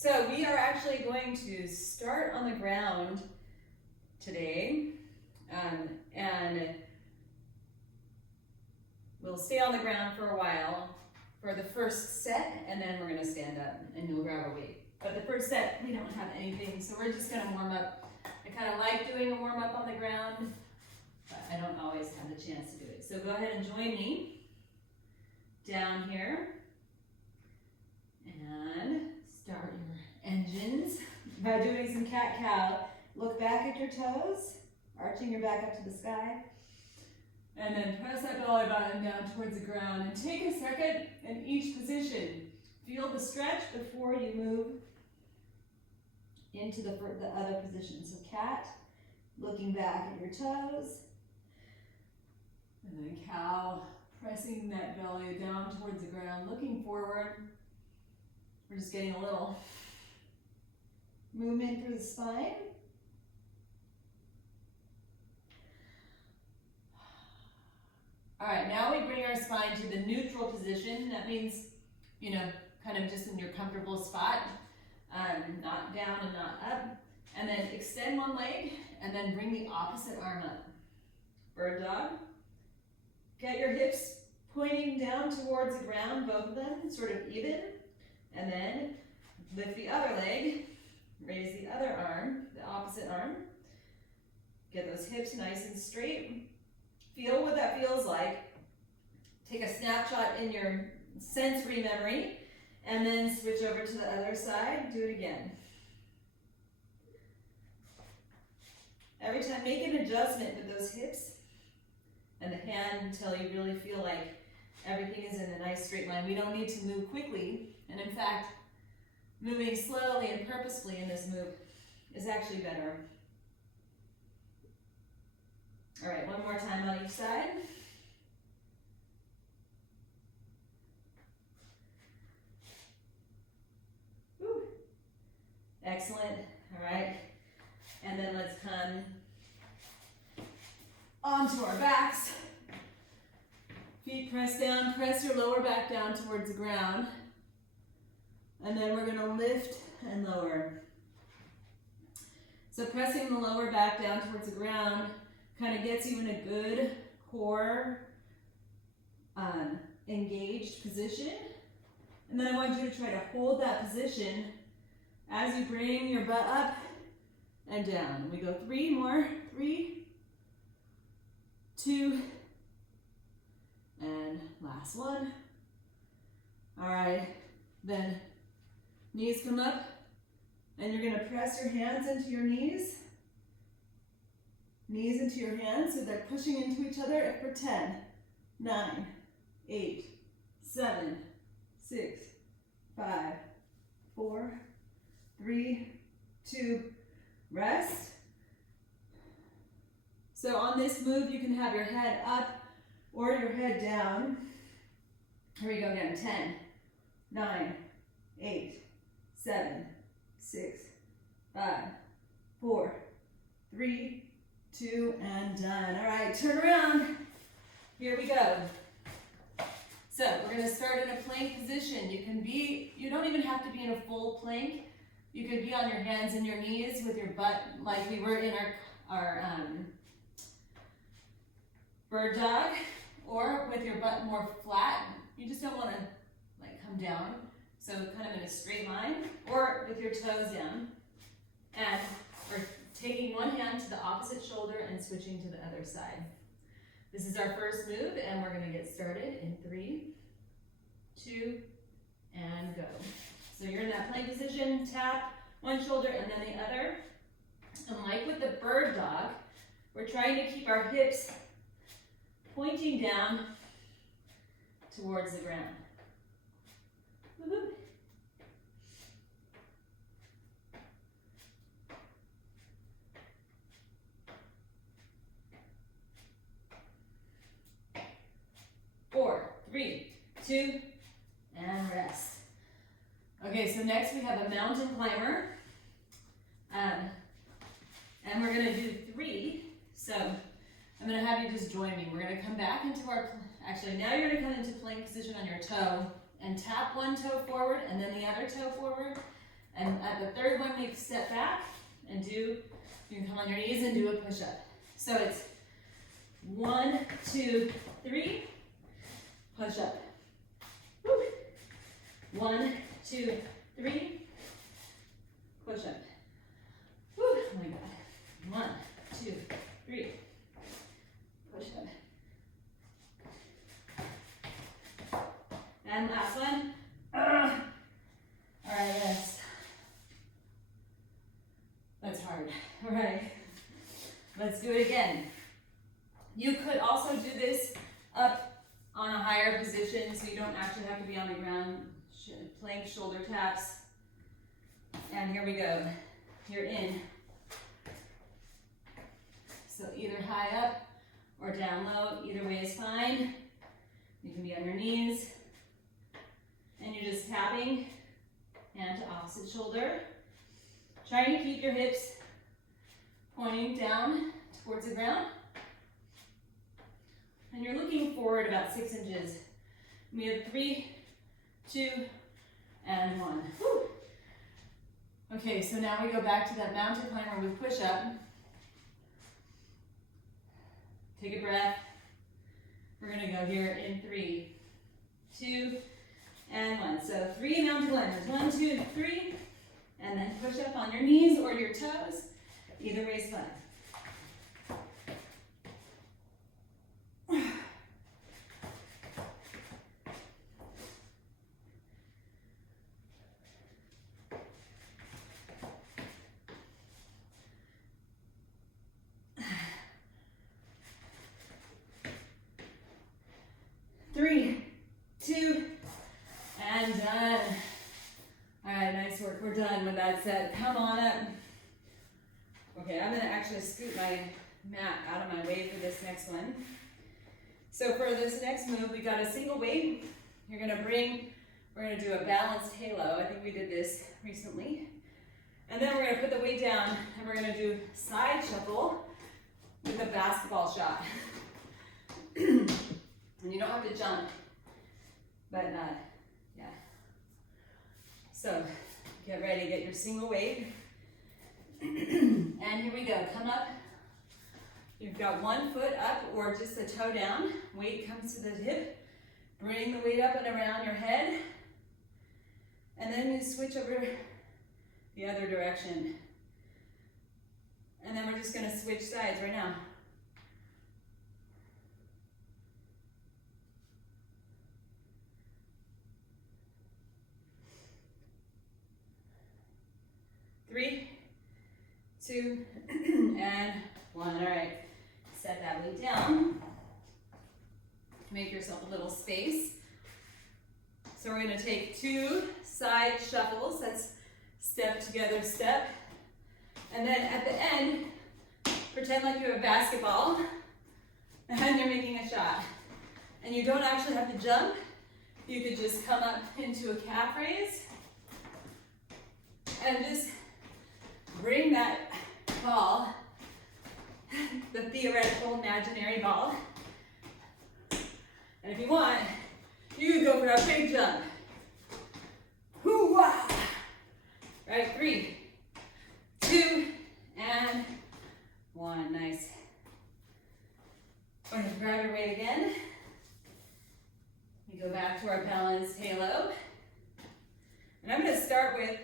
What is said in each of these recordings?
So we are actually going to start on the ground today, and we'll stay on the ground for a while for the first set, and then we're gonna stand up and you'll grab a weight. But the first set, we don't have anything, so we're just gonna warm up. I kind of like doing a warm up on the ground, but I don't always have the chance to do it. So go ahead and join me down here and start your engines by doing some cat-cow. Look back at your toes, arching your back up to the sky, and then press that belly button down towards the ground and take a second in each position. Feel the stretch before you move into the other position. So cat, looking back at your toes, and then cow, pressing that belly down towards the ground, looking forward. We're just getting a little movement through the spine. All right, now we bring our spine to the neutral position. That means, kind of just in your comfortable spot, not down and not up. And then extend one leg, and then bring the opposite arm up. Bird dog. Get your hips pointing down towards the ground, both of them, sort of even. And then lift the other leg, raise the other arm, the opposite arm. Get those hips nice and straight. Feel what that feels like. Take a snapshot in your sensory memory, and then switch over to the other side. Do it again. Every time, make an adjustment with those hips and the hand until you really feel like everything is in a nice straight line. We don't need to move quickly, and in fact, moving slowly and purposefully in this move is actually better. All right, one more time on each side. Whew. Excellent, all right. And then let's come onto our backs. Feet press down, press your lower back down towards the ground. And then we're gonna lift and lower. So pressing the lower back down towards the ground kind of gets you in a good core engaged position. And then I want you to try to hold that position as you bring your butt up and down. We go 3 more, 3, 2, and last one. All right, then knees come up, and you're gonna press your hands into your knees into your hands, so they're pushing into each other for 10, 9, 8, 7, 6, 5, 4, 3, 2, rest. So on this move, you can have your head up or your head down. Here we go again, 10, 9, 8, 7, 6, 5, 4, 3, 2, and done. All right, turn around. Here we go. So we're gonna start in a plank position. You don't even have to be in a full plank. You could be on your hands and your knees with your butt like we were in our bird dog, or with your butt more flat. You just don't wanna come down. So kind of in a straight line, or with your toes down. And we're taking one hand to the opposite shoulder and switching to the other side. This is our first move, and we're gonna get started in 3, 2, and go. So you're in that plank position, tap one shoulder and then the other. And like with the bird dog, we're trying to keep our hips pointing down towards the ground. Woo-hoo. Four, 3, 2, and rest. Okay, so next we have a mountain climber. And we're gonna do 3. So I'm gonna have you just join me. We're gonna come back into actually now you're gonna come into plank position on your toe and tap one toe forward and then the other toe forward. And at the third one, we step back and you can come on your knees and do a push-up. So it's 1, 2, 3, push up. Woo. 1, 2, 3, push up. Woo. Oh my God. 1, 2, 3, push up. And last one. All right, rest. That's hard. All right, let's do it again. You could also do this up on a higher position, so you don't actually have to be on the ground. Plank shoulder taps. And here we go. You're in. So either high up or down low, either way is fine. You can be on your knees. And you're just tapping hand to opposite shoulder. Trying to keep your hips pointing down towards the ground. And you're looking forward about 6 inches. We have 3, 2, and 1. Whew. Okay, so now we go back to that mountain climber with push-up. Take a breath. We're gonna go here in 3, 2, and 1. So 3 mountain climbers. 1, 2, 3. And then push up on your knees or your toes. Either way is fine. Three, 2, and done. All right, nice work. We're done with that set. Come on up. Okay, I'm gonna actually scoot my mat out of my way for this next one. So for this next move, we got a single weight. We're gonna do a balanced halo. I think we did this recently. And then we're gonna put the weight down and we're gonna do side shuffle with a basketball shot. And you don't have to jump, but yeah. So get ready, get your single weight. And here we go, come up. You've got 1 foot up or just a toe down. Weight comes to the hip. Bring the weight up and around your head. And then you switch over the other direction. And then we're just gonna switch sides right now. Three, 2, and 1. All right, set that weight down. Make yourself a little space. So we're gonna take 2 side shuffles. That's step together, step. And then at the end, pretend like you have a basketball and you're making a shot. And you don't actually have to jump. You could just come up into a calf raise and just bring that ball, the theoretical imaginary ball. And if you want, you could go for a big jump. Hoo-wah! Right, 3, 2, and 1. Nice. We're gonna grab your weight again. We go back to our balanced halo. And I'm gonna start with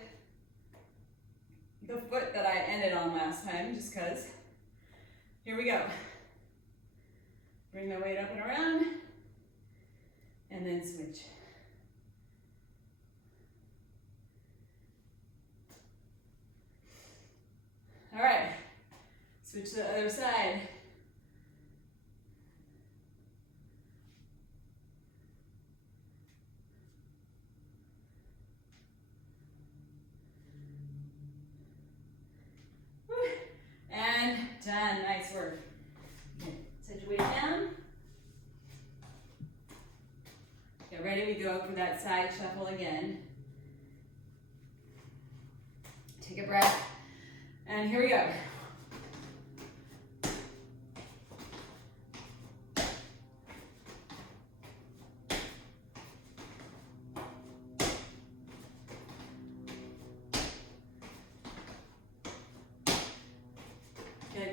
the foot that I ended on last time, just because. Here we go. Bring the weight up and around, and then switch. All right, switch to the other side. And done, nice work. Set your weight down. Get ready, we go for that side shuffle again. Take a breath, and here we go.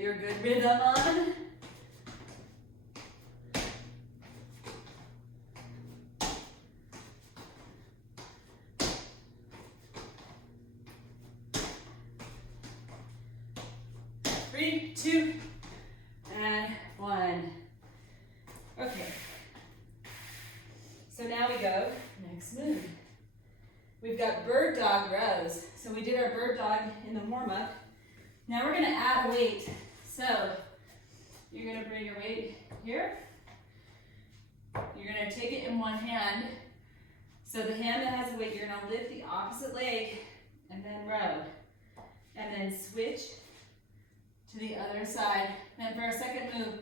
your good rhythm on. Three, two, and one. Okay. So now we go, next move. We've got bird dog rows. So we did our bird dog in the warm-up. Now we're gonna add a weight. So you're gonna bring your weight here. You're gonna take it in one hand. So the hand that has the weight, you're gonna lift the opposite leg and then row. And then switch to the other side. Then for our second move,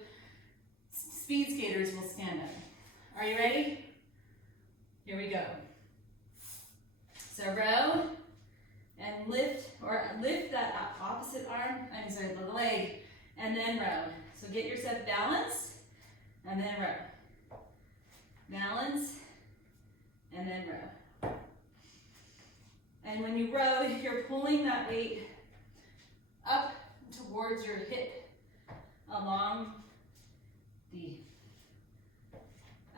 speed skaters will stand up. Are you ready? Here we go. So row and lift that opposite arm, the leg, and then row. So get yourself balanced, and then row. Balance, and then row. And when you row, you're pulling that weight up towards your hip, along the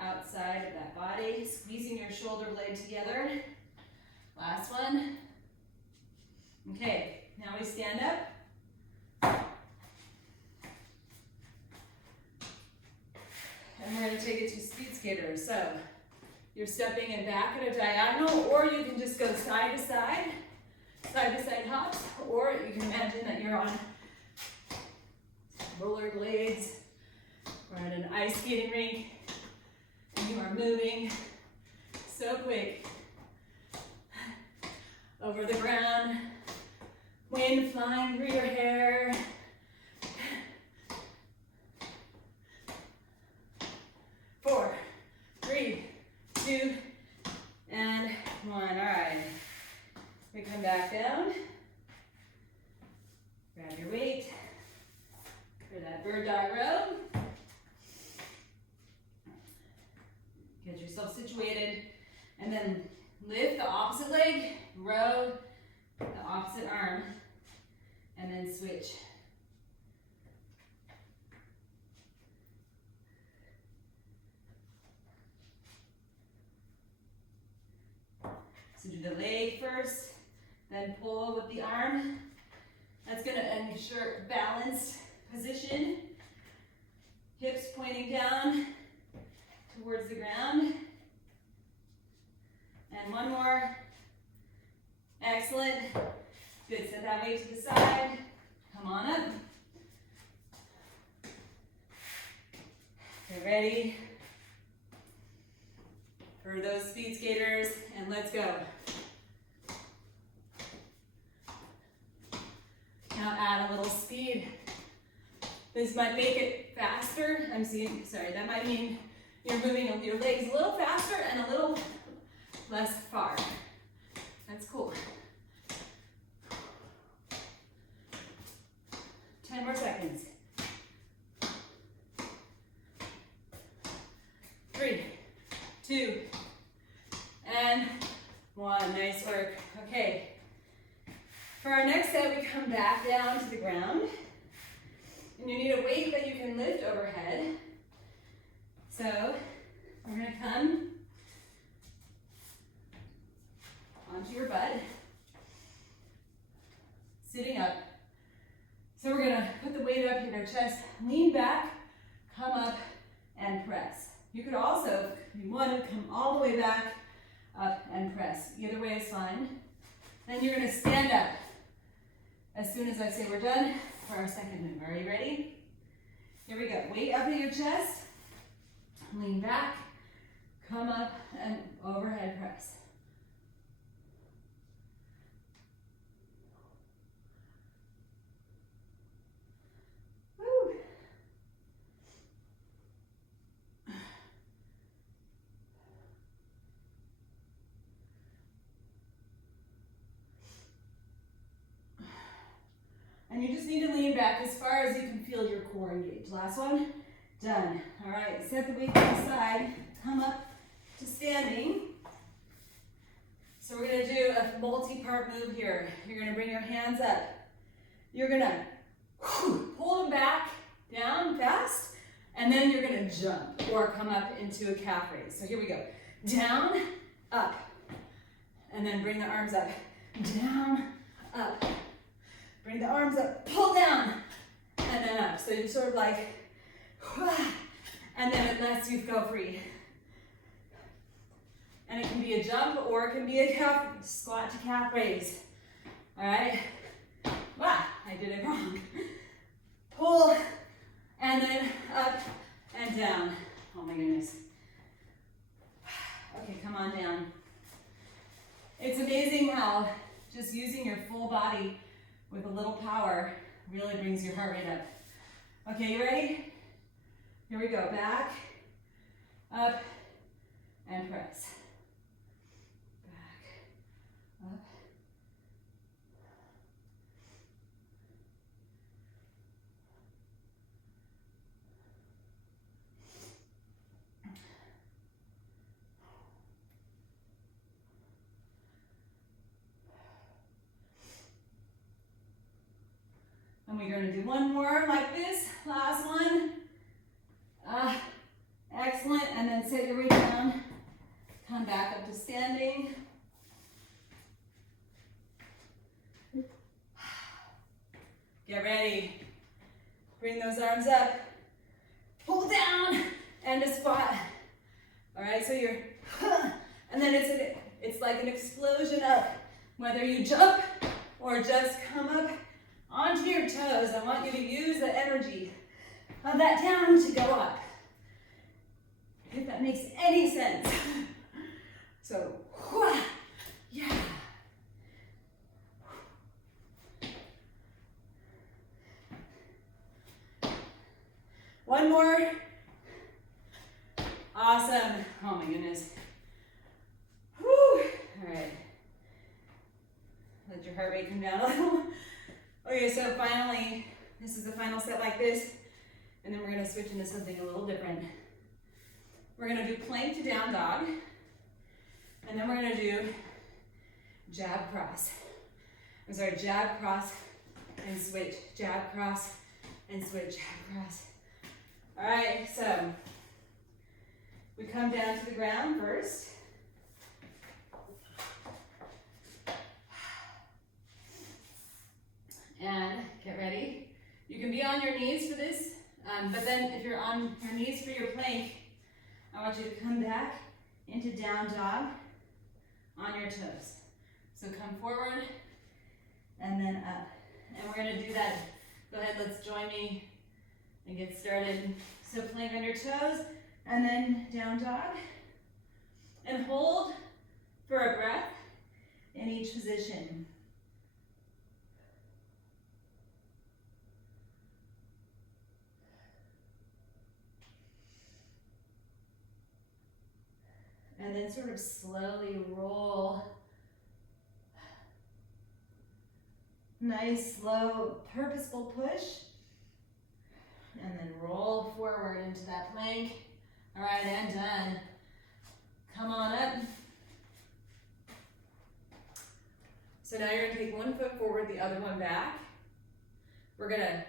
outside of that body, squeezing your shoulder blade together. Last one. Okay, now we stand up. And we're going to take it to speed skaters. So you're stepping in back at a diagonal, or you can just go side to side hops, or you can imagine that you're on rollerblades or at an ice skating rink, and you are moving so quick over the ground, wind flying through your hair. Four, three, two, and one. All right. We come back down. Grab your weight for that bird dog row. Get yourself situated, and then lift the opposite leg, row the opposite arm, and then switch. So do the leg first, then pull with the arm. That's going to ensure balanced position. Hips pointing down towards the ground. And one more. Excellent. Good. Set that weight to the side. Come on up. Get ready for those speed skaters, and let's go. Now add a little speed. This might make it faster. That might mean you're moving your legs a little faster and a little less far. That's cool. 10 more seconds. 3, 2, and 1. Nice work. Okay. For our next set, we come back down to the ground. And you need a weight that you can lift overhead. So we're going to come onto your butt, sitting up. So we're going to put the weight up in your chest, lean back, come up, and press. You could also, if you want to, come all the way back, up, and press. Either way is fine. Then you're going to stand up as soon as I say we're done for our second move. Are you ready? Here we go. Weight up at your chest, lean back, come up, and overhead press. Woo. And you just need to lean back as far as you can feel your core engaged. Last one, done. All right, set the weight to the side, come up to standing. So we're gonna do a multi-part move here. You're gonna bring your hands up. You're gonna Pull them back, down, fast, and then you're gonna jump or come up into a calf raise. So here we go. Down, up, and then bring the arms up. Down, up. Bring the arms up, pull down, and then up. So you're sort of like, and then it lets you go free. And it can be a jump or it can be a calf, squat to calf raise. All right? Wow, I did it wrong. Pull, and then up and down. Oh my goodness. Okay, come on down. It's amazing how just using your full body with a little power really brings your heart rate up. Okay, you ready? Here we go. Back, up, and press. Back, up. And we're going to do one more like this. Last one. Excellent. And then set your weight down. Come back up to standing. Get ready. Bring those arms up. Pull down and a squat. All right, so you're, and then it's like an explosion up. Whether you jump or just come up onto your toes, I want you to use the energy of that down to go up. If that makes any sense. So, yeah. One more. Awesome. Oh my goodness. Whew. All right. Let your heart rate come down a little. Okay, so finally, this is the final set like this, and then we're gonna switch into something a little different. We're gonna do plank to down dog, and then we're gonna do jab cross. I'm sorry, jab cross and switch, jab cross and switch, jab cross. All right, so we come down to the ground first. And get ready. You can be on your knees for this, but then if you're on your knees for your plank, I want you to come back into down dog on your toes. So come forward and then up. And we're gonna do that. Go ahead, let's join me and get started. So plank on your toes and then down dog. And hold for a breath in each position. And then sort of slowly roll. Nice, slow, purposeful push. And then roll forward into that plank. All right, and done. Come on up. So now you're gonna take one foot forward, the other one back. We're gonna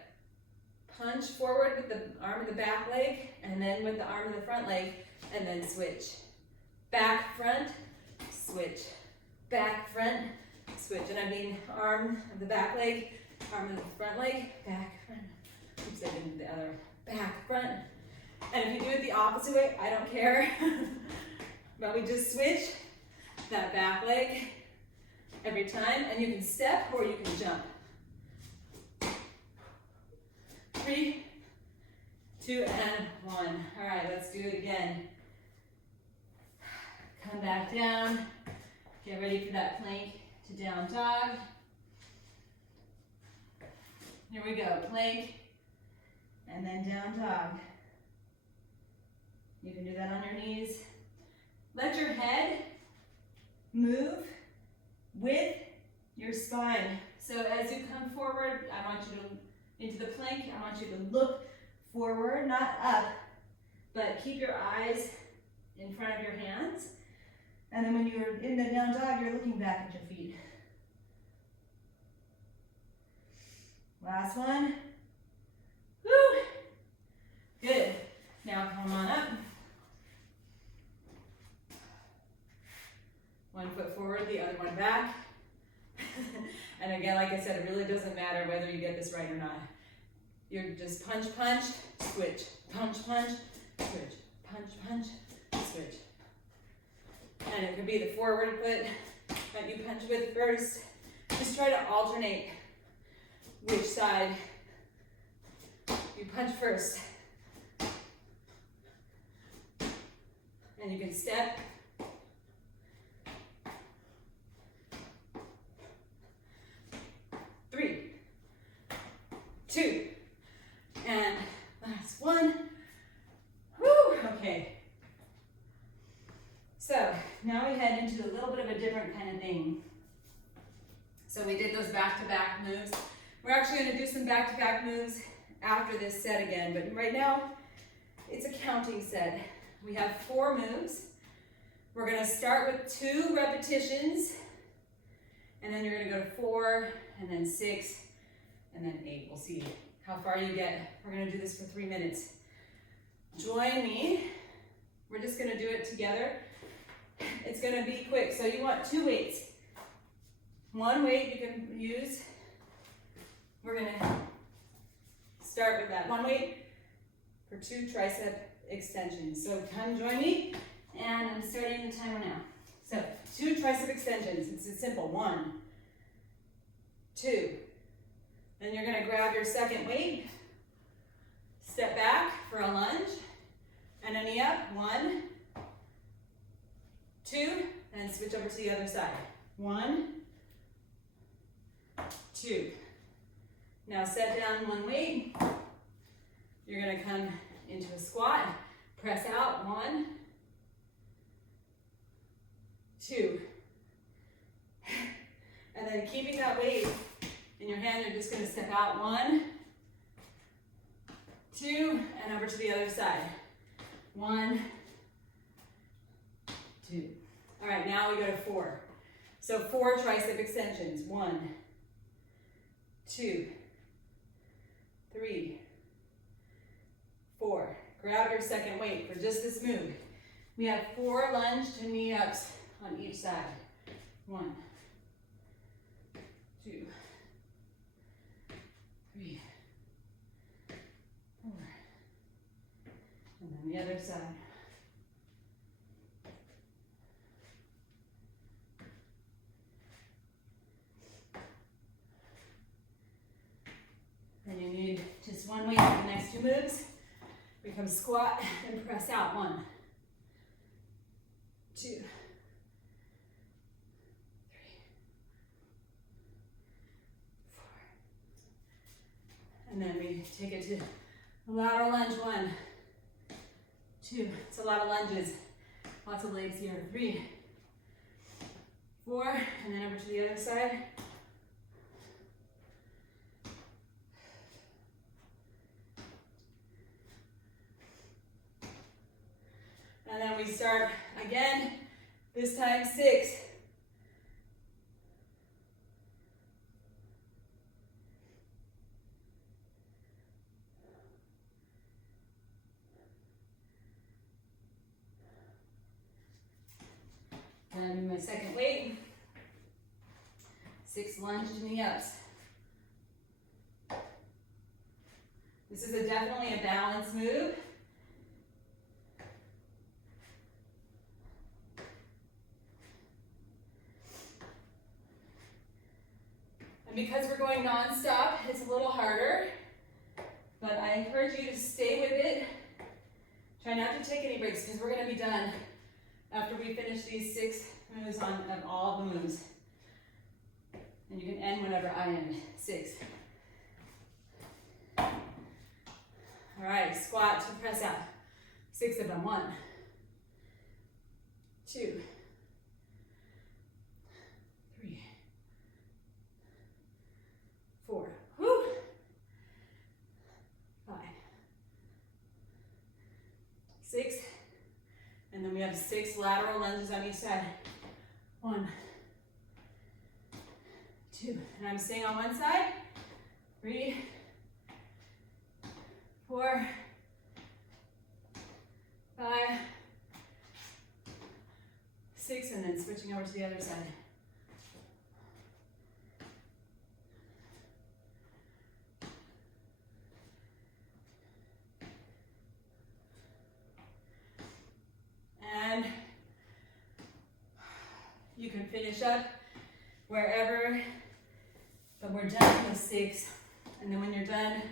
punch forward with the arm of the back leg, and then with the arm of the front leg, and then switch. Back, front, switch. Back, front, switch. And I mean arm of the back leg, arm of the front leg, back, front. Oops, I didn't do the other. Back, front. And if you do it the opposite way, I don't care. But we just switch that back leg every time. And you can step or you can jump. 3, 2, and 1. All right, let's do it again. Come back down. Get ready for that plank to down dog. Here we go, plank, and then down dog. You can do that on your knees. Let your head move with your spine. So as you come forward, I want you to, into the plank, I want you to look forward, not up, but keep your eyes in front of your hands. And then when you're in the down dog, you're looking back at your feet. Last one. come back. And again, like I said, it really doesn't matter whether you get this right or not. You're just punch, punch, switch, punch, punch, switch, punch, punch, switch. And it could be the forward foot that you punch with first. Just try to alternate which side you punch first. And you can step. Three, two, and last one. Whew, okay. So now we head into a little bit of a different kind of thing. So we did those back-to-back moves. We're actually going to do some back-to-back moves after this set again, but right now it's a counting set. We have 4 moves. We're going to start with 2 repetitions, and then you're going to go to 4, and then 6, and then 8. We'll see how far you get. We're going to do this for 3 minutes. Join me. We're just going to do it together. It's going to be quick. So you want 2 weights. 1 weight you can use. We're going to start with that 1 weight for 2 tricep extensions. So come join me, and I'm starting the timer now. So 2 tricep extensions. It's simple. 1, 2. Then you're going to grab your second weight, step back for a lunge, and a knee up. 1, 2, and switch over to the other side. 1, 2. Now set down 1 weight. You're going to come into a squat, press out. 1, 2. And then keeping that weight in your hand, you're just going to step out. 1, 2, and over to the other side. 1, 2. All right, now we go to 4. So 4 tricep extensions. 1, 2, 3, 4. Grab your second weight for just this move. We have 4 lunge to knee ups on each side. 1, 2, 3, 4. And then the other side. Then you need just 1 weight for the next 2 moves. We come squat and press out. 1, 2, 3, 4. And then we take it to lateral lunge. 1, 2. It's a lot of lunges. Lots of legs here. 3, 4. And then over to the other side. And then we start again, this time 6. And my second weight, 6 lunge to knee ups. This is definitely a balance move. And because we're going non-stop, it's a little harder, but I encourage you to stay with it. Try not to take any breaks because we're going to be done after we finish these 6 moves of all the moves. And you can end whenever I end. 6. All right, squat to press out. 6 of them. 1, 2, 3, 4. Woo. 5, 6. And then we have 6 lateral lunges on each side. 1, 2. And I'm staying on one side. 3, 4, 5, 6, and then switching over to the other side. finish up wherever, but we're done with 6. And then when you're done,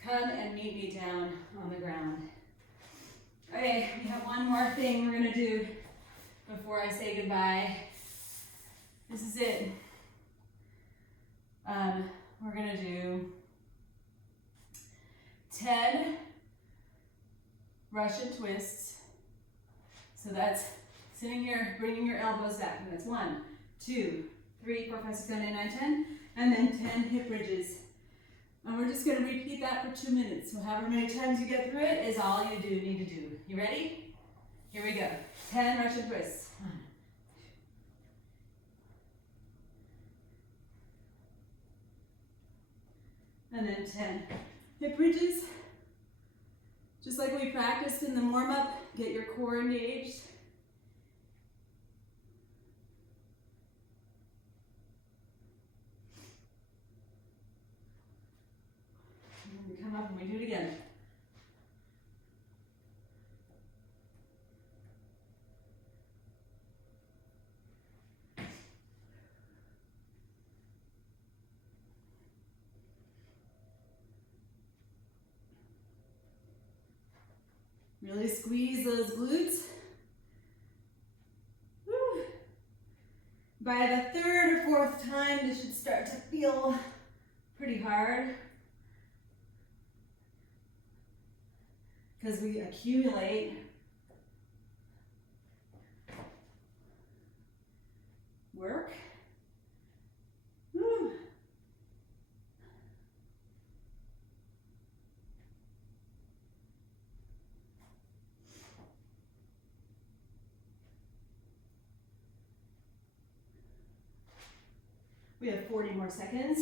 come and meet me down on the ground. Okay, we have one more thing we're gonna do before I say goodbye. This is it. We're gonna do 10 Russian twists. So that's sitting here, bringing your elbows back. And that's 1, 2, 3, 4, 5, 6, 7, 8, 9, 10. And then 10 hip bridges. And we're just gonna repeat that for 2 minutes. So however many times you get through it is all you need to do. You ready? Here we go. 10 Russian twists. 1, 2. And then 10 hip bridges. Just like we practiced in the warm-up, get your core engaged. And then we come up and we do it again. Really squeeze those glutes. Woo. By the 3rd or 4th time, this should start to feel pretty hard because we accumulate work. Woo. We have 40 more seconds.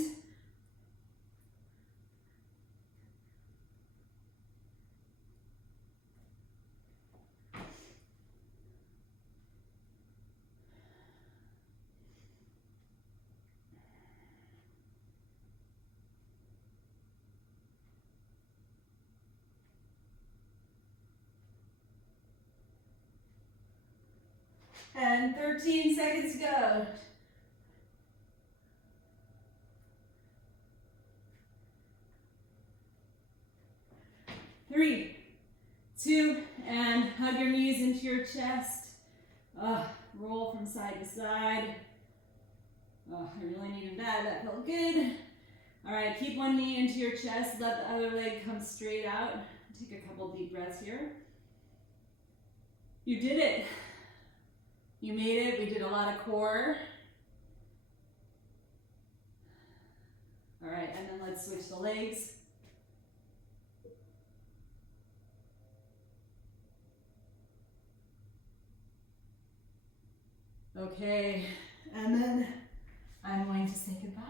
And 13 seconds to go. 3, 2, and hug your knees into your chest. Roll from side to side. I really needed that. That felt good. All right, keep one knee into your chest. Let the other leg come straight out. Take a couple deep breaths here. You did it. You made it. We did a lot of core. All right, and then let's switch the legs. Okay, and then I'm going to say goodbye.